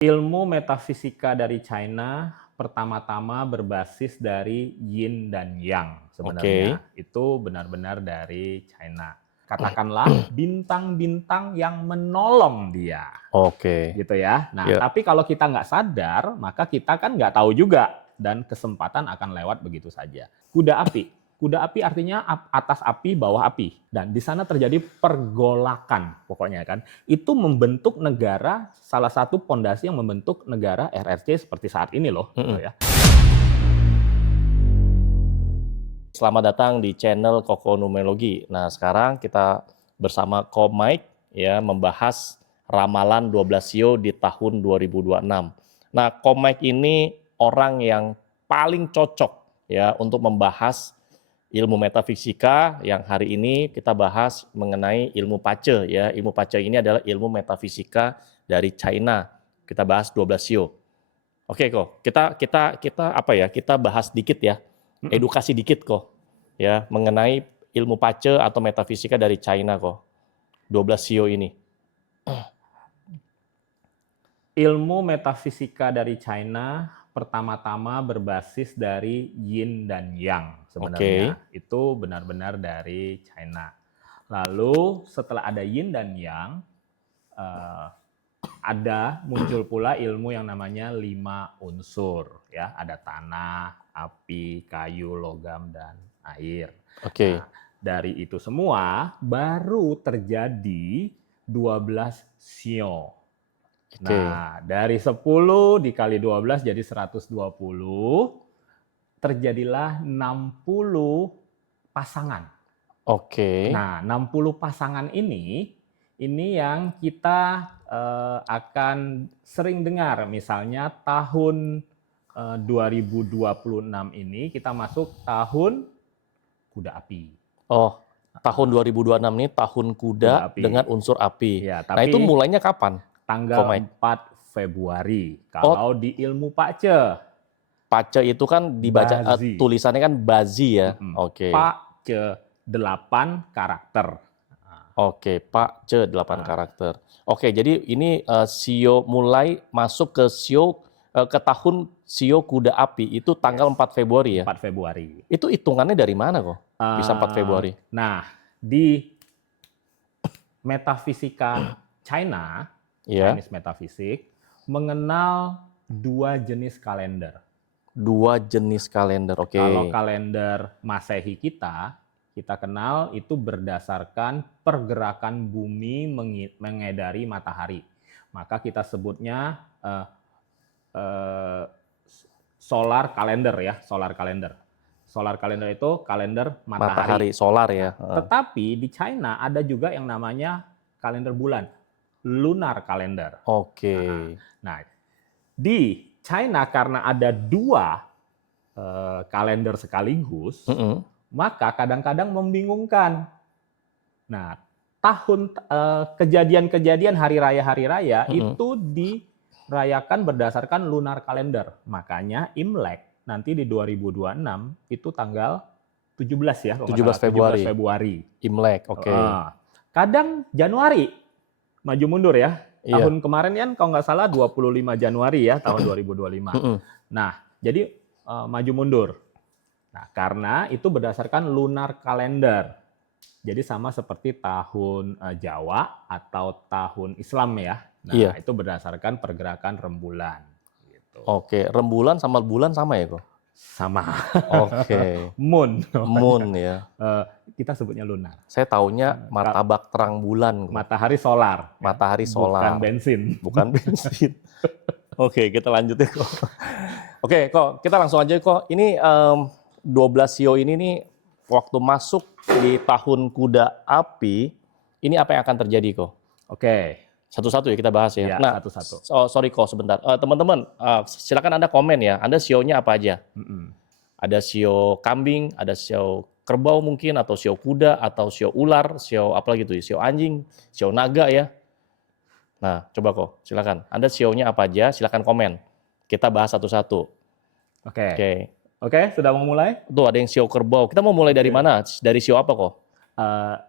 Ilmu metafisika dari China pertama-tama berbasis dari yin dan yang Oke. sebenarnya. Itu benar-benar dari China. Katakanlah bintang-bintang yang menolong dia, Oke. gitu ya. Nah, Ya. tapi kalau kita nggak sadar, maka kita kan nggak tahu juga dan kesempatan akan lewat begitu saja. Kuda api. Kuda api artinya atas api, bawah api. Dan di sana terjadi pergolakan pokoknya kan. Itu membentuk negara, salah satu pondasi yang membentuk negara RRC seperti saat ini loh, gitu Mhm. ya. Selamat datang di channel Koko Numerologi. Nah, sekarang kita bersama Ko Mike ya membahas ramalan 12 Sio di tahun 2026. Nah, Ko Mike ini orang yang paling cocok ya untuk membahas ilmu metafisika yang hari ini kita bahas mengenai ilmu pace ya. Ilmu pace ini adalah ilmu metafisika dari China. Kita bahas 12 Sio. Oke kok, kita apa ya? Kita bahas dikit ya, Mm-mm. edukasi dikit kok, ya mengenai ilmu pace atau metafisika dari China kok. 12 Sio ini. Ilmu metafisika dari China pertama-tama berbasis dari yin dan yang sebenarnya. Oke, Itu benar-benar dari China. Lalu setelah ada yin dan yang, eh, ada muncul pula ilmu yang namanya 5 unsur ya, ada tanah, api, kayu, logam dan air. Nah, oke, dari itu semua baru terjadi 12 sio. oke, Nah, dari 10 dikali 12 jadi 120, terjadilah 60 pasangan. oke, Nah, 60 pasangan ini yang kita akan sering dengar. Misalnya tahun 2026 ini kita masuk tahun kuda api. oh, tahun 2026 ini tahun Kuda kuda api. dengan unsur api. Ya, Nah, itu tapi mulainya kapan, tanggal Komai? 4 Februari. Oh, Kalau di ilmu Pace, pace itu kan dibaca, Bazi. tulisannya kan bazi ya? Oke, Pace 8 karakter. oke, pace 8 Nah, karakter. Oke, jadi ini Sio mulai masuk ke Sio, ke tahun Sio kuda api itu tanggal yes, 4 Februari ya? 4 Februari. Itu hitungannya dari mana kok? Bisa 4 Februari? Nah, di metafisika China, Iya, Chinese metaphysics, mengenal 2 jenis kalender. dua jenis kalender. Kalau Oke, kalender Masehi kita kenal itu berdasarkan pergerakan bumi mengedari matahari. Maka kita sebutnya eh, solar kalender ya, solar kalender. Solar kalender itu kalender matahari. matahari solar ya. Nah, tetapi di China ada juga yang namanya kalender bulan, lunar kalender. Oke, Nah, di China karena ada 2 kalender sekaligus, mm-mm. maka kadang-kadang membingungkan. Nah, tahun kejadian-kejadian hari raya Mm-mm. itu dirayakan berdasarkan lunar kalender. Makanya Imlek nanti di 2026 itu tanggal 17 ya, kalau nggak 17 salah, 17 Februari, Februari. Imlek. Oke, Kadang Januari, maju mundur ya. iya. Tahun kemarin kan kalau nggak salah 25 Januari ya, tahun 2025. Mm-mm. Nah, jadi maju mundur. Nah, karena itu berdasarkan lunar kalender. Jadi sama seperti tahun Jawa atau tahun Islam ya. Nah, Iya. itu berdasarkan pergerakan rembulan. Gitu. Oke, rembulan sama bulan sama ya kok? Sama. Oke, Moon. moon ya. Eh, kita sebutnya lunar. Saya taunya martabak terang bulan kok. Matahari solar. Ya. Matahari Bukan solar, bensin. bukan bensin. Oke, kita lanjut ya kok. Oke, kok kita langsung aja kok. Ini 12 Sio ini nih waktu masuk di tahun kuda api, ini apa yang akan terjadi kok? Oke. Satu-satu ya kita bahas ya. Ya, Nah, satu-satu. sorry kok sebentar. Teman-teman, silakan Anda komen ya. Anda sionya apa aja? Mm-mm. Ada sio kambing, ada sio kerbau mungkin, atau sio kuda, atau sio ular, sio apa gitu ya, sio anjing, sio naga ya. Nah, coba kok, silakan. Anda sionya apa aja? Silakan komen. Kita bahas satu-satu. Oke. Oke. Oke, sudah mau mulai? Tuh ada yang sio kerbau. Kita mau mulai dari Oke. mana? Dari sio apa kok?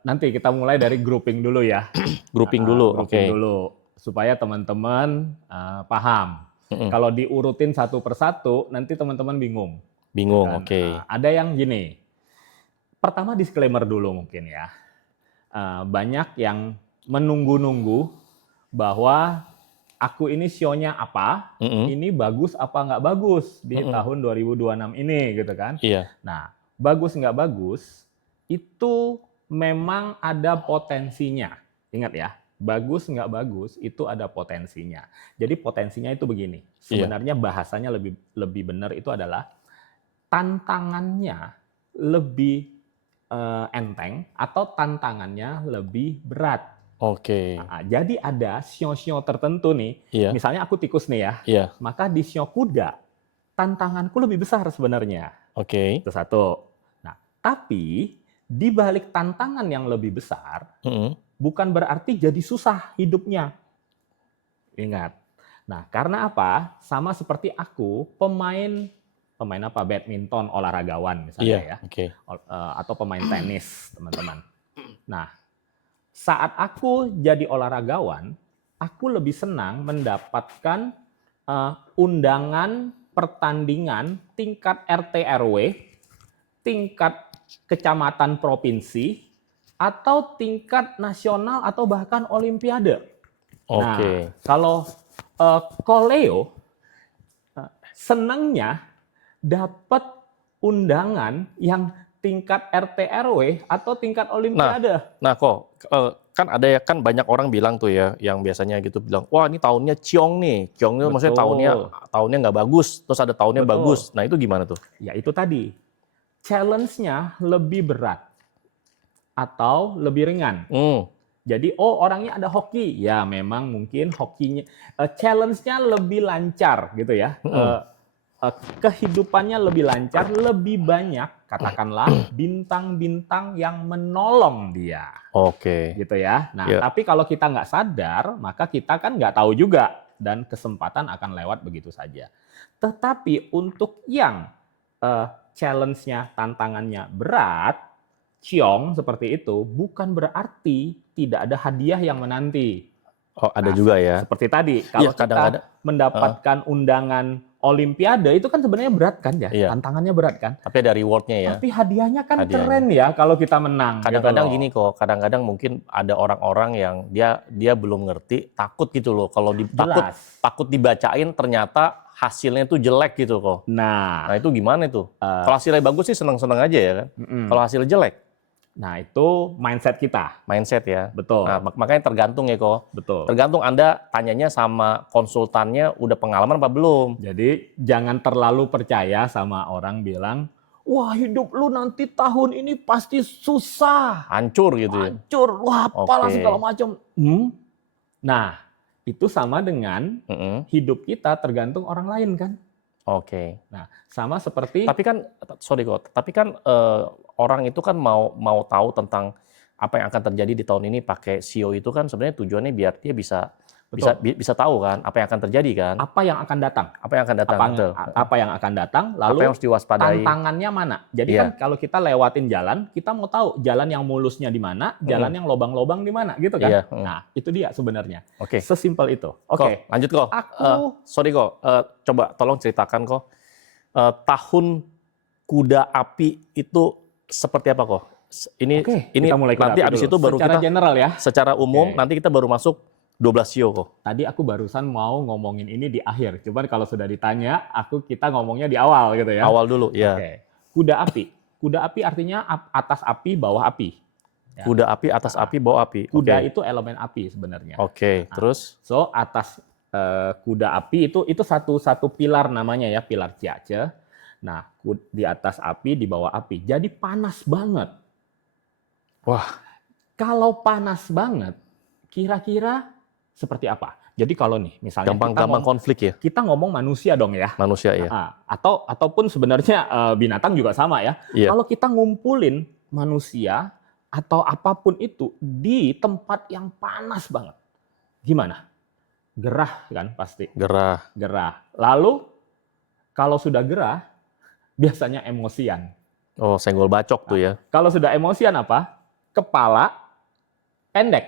Nanti kita mulai dari grouping dulu ya. Grouping dulu. Grouping Oke. dulu. supaya teman-teman paham. Kalau diurutin satu persatu, nanti teman-teman bingung. Bingung, Kan, oke. ada yang gini. Pertama disclaimer dulu mungkin ya. Banyak yang menunggu-nunggu bahwa aku ini sionya apa, ini bagus apa nggak bagus di tahun 2026 ini gitu kan. Iya. Nah, bagus nggak bagus itu memang ada potensinya. Ingat ya, bagus nggak bagus itu ada potensinya. Jadi potensinya itu begini. Sebenarnya bahasanya lebih benar itu adalah tantangannya lebih enteng atau tantangannya lebih berat. Oke. Nah, jadi ada sio-sio tertentu nih, Iya. misalnya aku tikus nih ya, Iya. maka di sio kuda tantanganku lebih besar sebenarnya. Oke. Itu satu. Nah, tapi di balik tantangan yang lebih besar, bukan berarti jadi susah hidupnya. Ingat. Nah, karena apa? Sama seperti aku, pemain apa? Badminton, olahragawan misalnya ya. Oke. Atau pemain tenis, teman-teman. Nah, saat aku jadi olahragawan, aku lebih senang mendapatkan undangan pertandingan tingkat RT RW, tingkat kecamatan provinsi, atau tingkat nasional atau bahkan olimpiade. Nah, kalau Koleo senangnya dapat undangan yang tingkat RT RW atau tingkat olimpiade. Nah kok kan ada ya, kan banyak orang bilang tuh ya, yang biasanya gitu bilang, wah ini tahunnya ciong nih. Ciong itu maksudnya tahunnya nggak bagus, terus ada tahunnya bagus. Nah itu gimana tuh? Ya itu tadi, challenge-nya lebih berat atau lebih ringan. Jadi orangnya ada hoki, ya memang mungkin hokinya, challenge-nya lebih lancar gitu ya. Kehidupannya lebih lancar, lebih banyak katakanlah bintang-bintang yang menolong dia. Oke. Gitu ya. Nah, tapi kalau kita nggak sadar, maka kita kan nggak tahu juga dan kesempatan akan lewat begitu saja. Tetapi untuk yang challenge-nya, tantangannya berat, ciong seperti itu, bukan berarti tidak ada hadiah yang menanti. Oh, ada juga ya. Seperti tadi, kalau kita mendapatkan undangan Olimpiade itu kan sebenarnya berat kan ya, tantangannya berat kan. Tapi ada rewardnya ya. Tapi hadiahnya kan keren ya kalau kita menang. Kadang-kadang gini kok, kadang-kadang mungkin ada orang-orang yang dia belum ngerti, takut gitu loh. Kalau takut dibacain ternyata hasilnya tuh jelek gitu kok. Nah itu gimana itu? Kalau hasilnya bagus sih seneng-seneng aja ya kan. Kalau hasilnya jelek, nah itu mindset kita. Mindset ya. Betul. Nah, makanya tergantung ya kok. Betul. Tergantung Anda tanyanya sama konsultannya udah pengalaman apa belum. Jadi jangan terlalu percaya sama orang bilang, wah hidup lu nanti tahun ini pasti susah. Hancur gitu ya. Hancur, wah apalah segala macam. Nah itu sama dengan hidup kita tergantung orang lain kan. Oke. Nah, sama seperti. Tapi kan, sorry kok. Tapi kan orang itu kan mau tahu tentang apa yang akan terjadi di tahun ini pakai SEO itu kan sebenarnya tujuannya biar dia bisa tahu kan apa yang akan terjadi kan. Apa yang akan datang. Apa yang akan datang. Apa yang akan datang. Lalu apa yang harus diwaspadai. Tantangannya mana. Jadi kan kalau kita lewatin jalan, kita mau tahu jalan yang mulusnya di mana, jalan yang lobang-lobang di mana gitu kan. Nah, itu dia sebenarnya. Oke. Sesimpel itu. Oke. Lanjut kok. Sorry kok. Coba tolong ceritakan kok. Tahun kuda api itu seperti apa kok? Ini kita mulai nanti abis itu baru secara kita general ya. Secara umum nanti kita baru masuk 12 SEO kok. Tadi aku barusan mau ngomongin ini di akhir. Cuman kalau sudah ditanya, kita ngomongnya di awal gitu ya. Awal dulu, ya. Kuda api. Kuda api artinya atas api, bawah api. Ya. Kuda api, atas api, bawah api. Kuda itu elemen api sebenarnya. Terus? So atas kuda api itu satu pilar namanya ya, pilar Ciace. Nah, di atas api, di bawah api. Jadi panas banget. Wah. Kalau panas banget, kira-kira seperti apa? Jadi kalau nih, misalnya gampang konflik ya. Kita ngomong manusia dong ya. Manusia ya. Ataupun sebenarnya binatang juga sama ya. Kalau kita ngumpulin manusia atau apapun itu di tempat yang panas banget, gimana? Gerah kan pasti. Gerah. Lalu kalau sudah gerah, biasanya emosian. Oh, senggol bacok tuh ya. Kalau sudah emosian apa? Kepala pendek,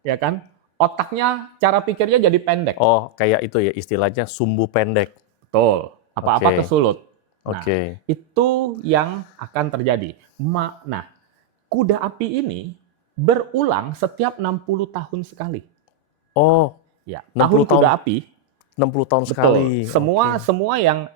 ya kan? otaknya, cara pikirnya jadi pendek. Oh, kayak itu ya istilahnya sumbu pendek. Betul. Apa-apa Oke. kesulut. Nah, Oke. itu yang akan terjadi. Nah, kuda api ini berulang setiap 60 tahun sekali. Oh, Ya, 60 tahun kuda tahun. api. 60 tahun Betul. sekali. Semua yang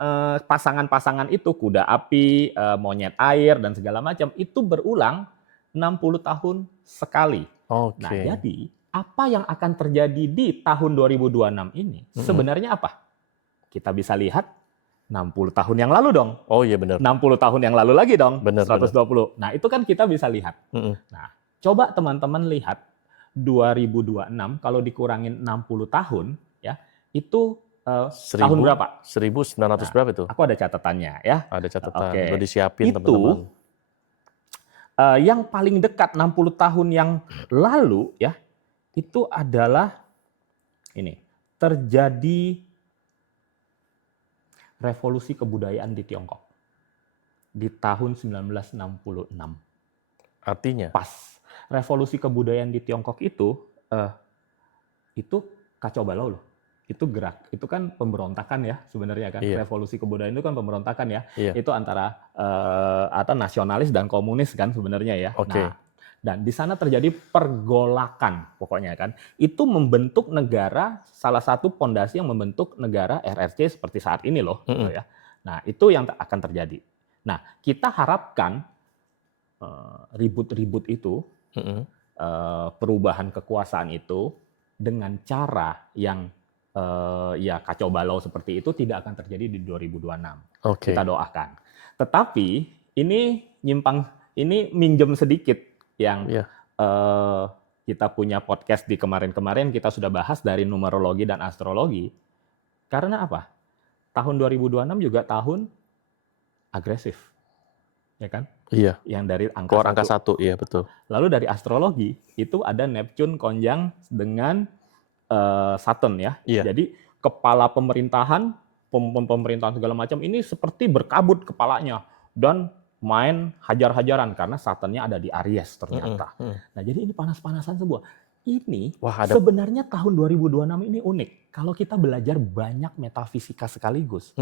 pasangan-pasangan itu, kuda api, monyet air dan segala macam itu berulang 60 tahun sekali. Oke. Nah, jadi apa yang akan terjadi di tahun 2026 ini sebenarnya apa? Kita bisa lihat 60 tahun yang lalu dong. Oh iya benar. 60 tahun yang lalu lagi dong. Benar, 120. Nah, itu kan kita bisa lihat. Nah, coba teman-teman lihat 2026 kalau dikurangin 60 tahun ya, itu tahun berapa? 1900 berapa itu? Aku ada catatannya ya. Ada catatan. Oke. Udah disiapin Itu teman-teman. yang paling dekat 60 tahun yang lalu ya, itu adalah ini, terjadi revolusi kebudayaan di Tiongkok di tahun 1966. Artinya? Pas revolusi kebudayaan di Tiongkok itu kacau balau loh. Itu gerak, itu kan pemberontakan ya sebenarnya kan. Iya. Revolusi kebudayaan itu kan pemberontakan ya. Iya. Itu antara nasionalis dan komunis kan sebenarnya ya. Oke. Nah, dan di sana terjadi pergolakan pokoknya kan. Itu membentuk negara, salah satu pondasi yang membentuk negara RRC seperti saat ini loh. Gitu ya. Nah, itu yang akan terjadi. Nah, kita harapkan ribut-ribut itu, perubahan kekuasaan itu dengan cara yang ya kacau balau seperti itu tidak akan terjadi di 2026. Oke. Kita doakan. Tetapi ini minjem sedikit yang Iya. kita punya podcast di kemarin-kemarin kita sudah bahas dari numerologi dan astrologi. Karena apa? Tahun 2026 juga tahun agresif. Ya kan? Iya. Yang dari angka Keluar angka 1, iya betul. Lalu dari astrologi itu ada Neptune konjang dengan Saturn ya. Iya. Jadi kepala pemerintahan segala macam ini seperti berkabut kepalanya dan main hajar-hajaran karena Saturnnya ada di Aries ternyata. Nah, jadi ini panas-panasan sebuah. Ini sebenarnya tahun 2026 ini unik. Kalau kita belajar banyak metafisika sekaligus,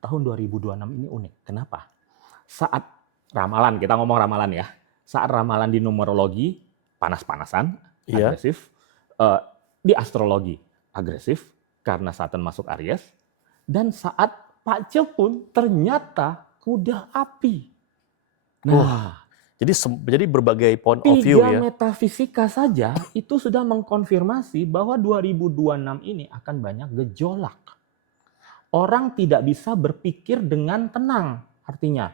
tahun 2026 ini unik. Kenapa? Saat ramalan, kita ngomong ramalan ya. Saat ramalan di numerologi panas-panasan, agresif. Di astrologi agresif karena Saturn masuk Aries, dan saat Pak Ce pun ternyata kuda api. Nah, jadi berbagai point of view ya. 3 metafisika saja itu sudah mengkonfirmasi bahwa 2026 ini akan banyak gejolak. Orang tidak bisa berpikir dengan tenang, artinya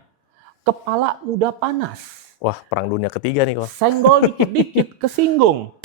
kepala mudah panas. Wah, perang dunia ketiga nih kok. Senggol dikit-dikit kesinggung.